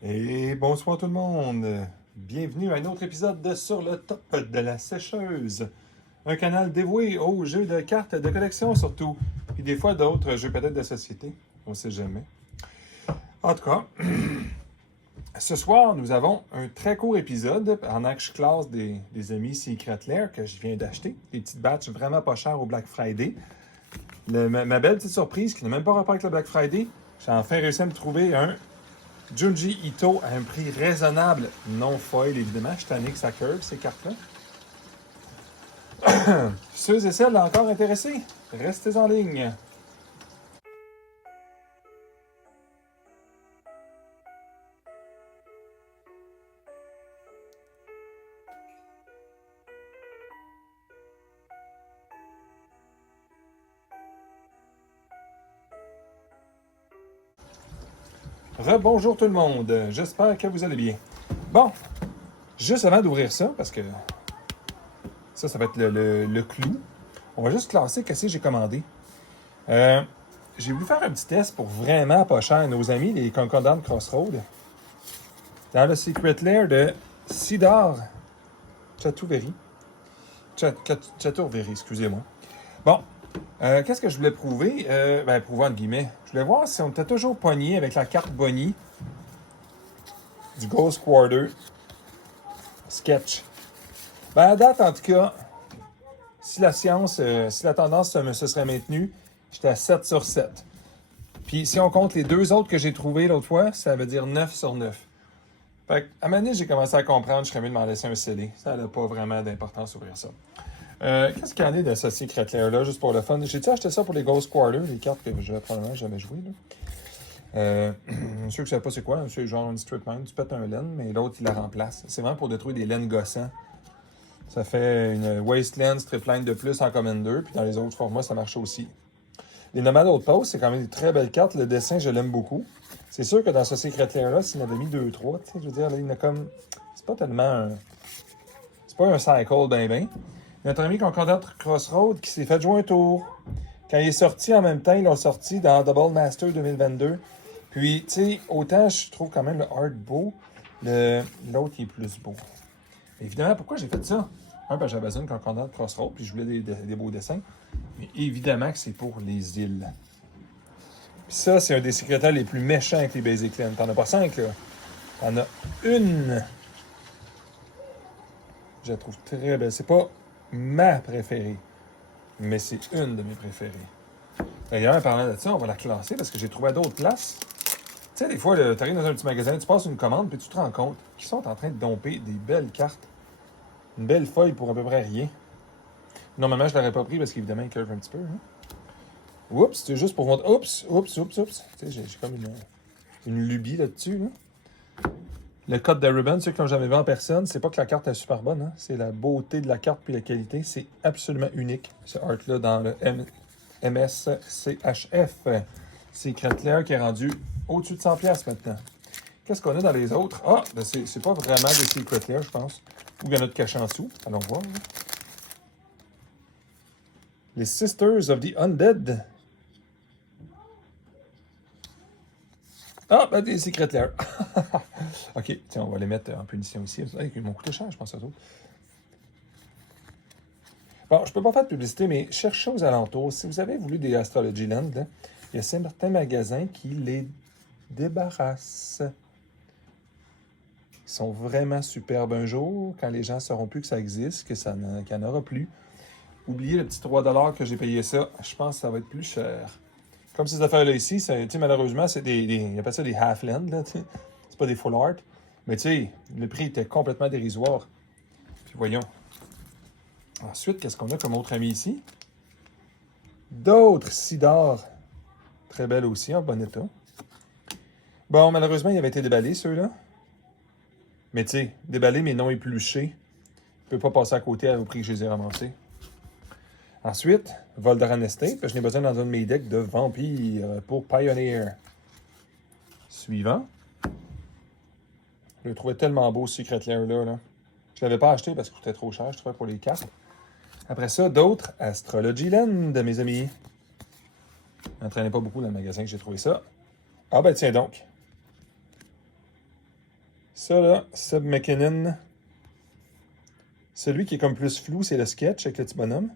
Et bonsoir tout le monde. Bienvenue à un autre épisode de Sur le top de la sécheuse. Un canal dévoué aux jeux de cartes de collection surtout. Et des fois d'autres jeux peut-être de société. On ne sait jamais. En tout cas, ce soir, nous avons un très court épisode pendant que je classe des amis Secret Lair que je viens d'acheter. Des petites batches vraiment pas chères au Black Friday. Ma belle petite surprise qui n'a même pas rapport avec le Black Friday, j'ai enfin réussi à me trouver un Junji Ito à un prix raisonnable, non foil évidemment. Je suis tanné que ça curve ces cartes-là. Ceux et celles encore intéressés, restez en ligne. Rebonjour tout le monde, j'espère que vous allez bien. Bon, juste avant d'ouvrir ça, parce que ça va être le clou, on va juste classer qu'est-ce que j'ai commandé. J'ai voulu faire un petit test pour vraiment pas cher. Nos amis, les Concordant Crossroad, dans le Secret Lair de Sidar Chatourveri. Chatourveri, excusez-moi. Bon, qu'est-ce que je voulais prouver? Prouver entre guillemets. Je voulais voir si on était toujours pogné avec la carte Bonnie du Ghost Quarter Sketch. À date, en tout cas, si la tendance se serait maintenue, j'étais à 7 sur 7. Puis si on compte les deux autres que j'ai trouvés l'autre fois, ça veut dire 9 sur 9. Fait qu'à un moment donné, j'ai commencé à comprendre, je serais mieux de m'en laisser un scellé. Ça n'a pas vraiment d'importance d'ouvrir ça. Qu'est-ce qu'il y en a de ce Secret Lair-là, juste pour le fun? J'ai-tu acheté ça pour les Ghost Quarter, les cartes que je probablement jamais joué, là? Ceux qui ne savent pas c'est quoi, c'est genre une strip mine, tu pètes un laine, mais l'autre, il la remplace. C'est vraiment pour détruire des laines gossants. Ça fait une Wasteland strip line de plus en Commander, puis dans les autres formats, ça marche aussi. Les Nomades Outpost, c'est quand même des très belles cartes. Le dessin, je l'aime beaucoup. C'est sûr que dans ce Secret Lair-là, s'il en avait mis 2-3, je veux dire, là, il y en a comme... C'est pas tellement un... C'est pas un cycle ben. Notre ami Concordant Crossroad qui s'est fait jouer un tour. Quand il est sorti en même temps, ils l'ont sorti dans Double Master 2022. Puis, tu sais, autant je trouve quand même le art beau, l'autre il est plus beau. Évidemment, pourquoi j'ai fait ça? Parce que j'avais besoin de Concordant Crossroad, puis je voulais des beaux dessins. Mais évidemment que c'est pour les îles. Puis ça, c'est un des secrétaires les plus méchants avec les Basic Land. T'en as pas 5, là. T'en as une. Je la trouve très belle. C'est pas ma préférée, mais c'est une de mes préférées. D'ailleurs, en parlant de ça, on va la classer parce que j'ai trouvé à d'autres places. Tu sais, des fois, tu arrives dans un petit magasin, tu passes une commande, puis tu te rends compte qu'ils sont en train de domper des belles cartes. Une belle feuille pour à peu près rien. Normalement, je l'aurais pas pris parce qu'évidemment, il curve un petit peu. Hein? Oups, c'est juste pour montrer. Oups. Tu sais, j'ai comme une lubie là-dessus. Là. Le code de Ribbon, ceux qui l'ont jamais vu en personne, c'est pas que la carte est super bonne. Hein? C'est la beauté de la carte puis la qualité. C'est absolument unique, ce art-là, dans le MSCHF. Secret Lair qui est rendu au-dessus de 100$ maintenant. Qu'est-ce qu'on a dans les autres? C'est pas vraiment des Secret Lair, je pense. Ou il y en a de cachés en dessous. Allons voir. Là. Les Sisters of the Undead. Des Secret Lair. OK, tiens, on va les mettre en punition ici. Ils m'ont coûté cher, je pense, aux autres. Bon, je peux pas faire de publicité, mais cherchez aux alentours. Si vous avez voulu des Astrology Land, là, il y a certains magasins qui les débarrassent. Ils sont vraiment superbes un jour, quand les gens ne sauront plus que ça existe, qu'il n'y en aura plus. Oubliez le petit 3$ que j'ai payé ça. Je pense que ça va être plus cher. Comme ces affaires-là ici, malheureusement, c'est ils appellent ça des half-land. C'est pas des full art. Mais tu sais, le prix était complètement dérisoire. Puis voyons. Ensuite, qu'est-ce qu'on a comme autre ami ici? D'autres Sidar. Très belle aussi, en bon état. Bon, malheureusement, il avait été déballé, ceux-là. Mais tu sais, déballé mais non épluché. Je peux pas passer à côté au prix que je les ai ramassés. Ensuite, Voldaran Estate. Je n'ai besoin dans un de mes decks de vampires pour Pioneer. Suivant. Je le trouvais tellement beau, ce Secret Lair-là. Là. Je ne l'avais pas acheté parce qu'il coûtait trop cher, je trouvais, pour les cartes. Après ça, d'autres Astrology Land, mes amis. Je n'entraînais pas beaucoup dans le magasin que j'ai trouvé ça. Tiens donc. Ça, là, Seb McKinnon. Celui qui est comme plus flou, c'est le sketch avec le petit bonhomme.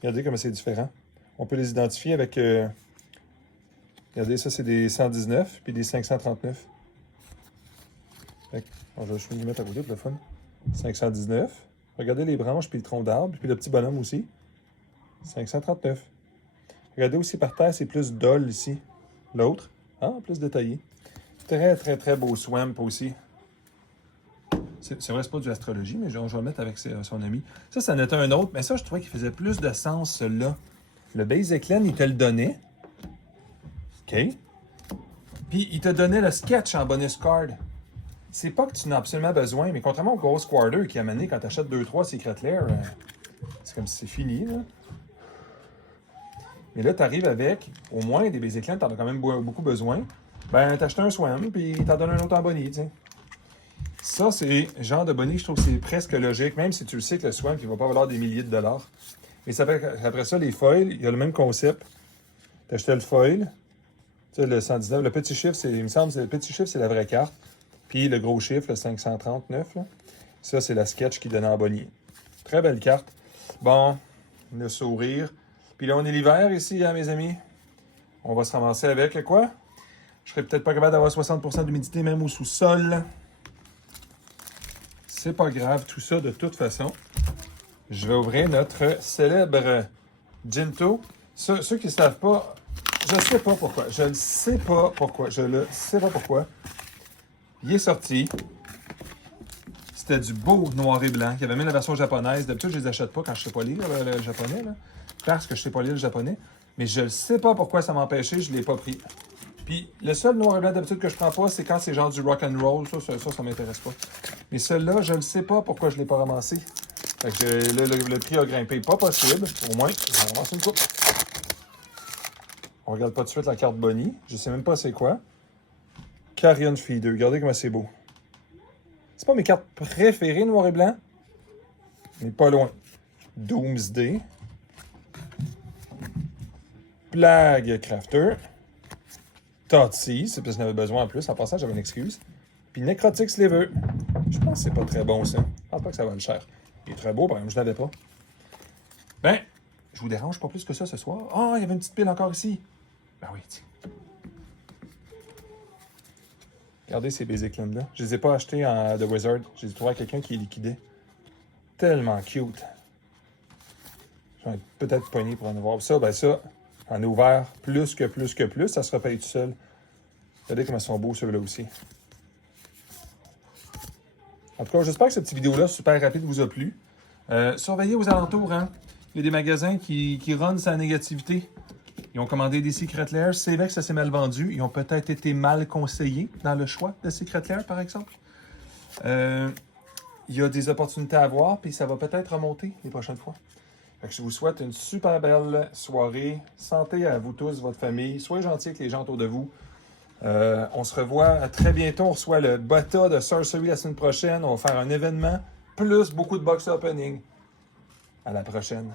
Regardez comme c'est différent. On peut les identifier avec... Regardez, ça, c'est des 119 puis des 539. Bon, je vais les mettre à côté pour le fun. 519. Regardez les branches puis le tronc d'arbre, puis le petit bonhomme aussi. 539. Regardez aussi par terre, c'est plus dol ici. L'autre, plus détaillé. Très, très, très beau swamp aussi. C'est vrai, c'est pas du astrologie, mais je vais le mettre avec son ami. Ça, c'en était un autre, mais ça, je trouvais qu'il faisait plus de sens, celui-là. Le Basic Land, il te le donnait. OK. Puis, il te donnait le sketch en bonus card. C'est pas que tu n'as absolument besoin, mais contrairement au Ghost Quarter qui a mené quand tu achètes 2-3 Secret Lair, c'est comme si c'est fini, là. Mais là, tu arrives avec, au moins, des Basic Land, tu en as quand même beaucoup besoin. Ben, t'achètes un Swam, puis il t'en donne un autre en bonnie, tu sais. Ça, c'est le genre de bonnie, je trouve que c'est presque logique, même si tu le sais que le Swam, il va pas valoir des milliers de dollars. Mais ça fait, après ça, les foils, il y a le même concept. T'achetais le foil, tu sais, le 119, le petit chiffre, il me semble, le petit chiffre, c'est la vraie carte. Puis le gros chiffre, le 539, là, ça, c'est la sketch qui donne en bonnie. Très belle carte. Bon, le sourire. Puis là, on est l'hiver ici, hein, mes amis. On va se ramasser avec quoi? Je serais peut-être pas capable d'avoir 60% d'humidité même au sous-sol. C'est pas grave, tout ça, de toute façon. Je vais ouvrir notre célèbre Ginto. Ceux qui ne savent pas, je ne sais pas pourquoi. Je ne sais pas pourquoi. Je ne sais pas pourquoi. Il est sorti. C'était du beau noir et blanc. Il y avait même la version japonaise. D'habitude, je ne les achète pas quand je ne sais pas lire le japonais. Là, parce que je ne sais pas lire le japonais. Mais je ne sais pas pourquoi ça m'a empêché. Je ne l'ai pas pris. Puis le seul noir et blanc d'habitude que je prends pas, c'est quand c'est genre du rock and roll. Ça m'intéresse pas. Mais celui-là, je ne sais pas pourquoi je ne l'ai pas ramassé. Fait que le prix a grimpé. Pas possible. Au moins, je vais ramasser une coupe. On regarde pas tout de suite la carte Bonnie. Je sais même pas c'est quoi. Carrion Feeder. Regardez comment c'est beau. C'est pas mes cartes préférées, noir et blanc. Mais pas loin. Doomsday. Plague Crafter. Totsi, c'est parce que j'en avais besoin en plus. En passant, j'avais une excuse. Puis Necrotic Sliver. Je pense que c'est pas très bon, ça. Je pense pas que ça va le cher. Il est très beau, par exemple, je l'avais pas. Ben, je vous dérange pas plus que ça ce soir. Ah, il y avait une petite pile encore ici. Ben oui, tiens. Regardez ces Basic Land-là. Je les ai pas achetés en The Wizard. Je les ai trouvés à quelqu'un qui les liquidait. Tellement cute. J'en ai peut-être pogné pour en avoir. Ça, ben ça, en est ouvert plus. Ça se repaye tout seul. Regardez comment ils sont beaux, ceux-là aussi. En tout cas, j'espère que cette petite vidéo-là, super rapide, vous a plu. Surveillez aux alentours, hein. Il y a des magasins qui runnent sa négativité. Ils ont commandé des Secret Lair. C'est vrai que ça s'est mal vendu. Ils ont peut-être été mal conseillés dans le choix de Secret Lair, par exemple. Il y a des opportunités à avoir, puis ça va peut-être remonter les prochaines fois. Fait que je vous souhaite une super belle soirée. Santé à vous tous, votre famille. Soyez gentils avec les gens autour de vous. On se revoit très bientôt. On reçoit le Bota de Sorcery la semaine prochaine. On va faire un événement, plus beaucoup de box opening. À la prochaine.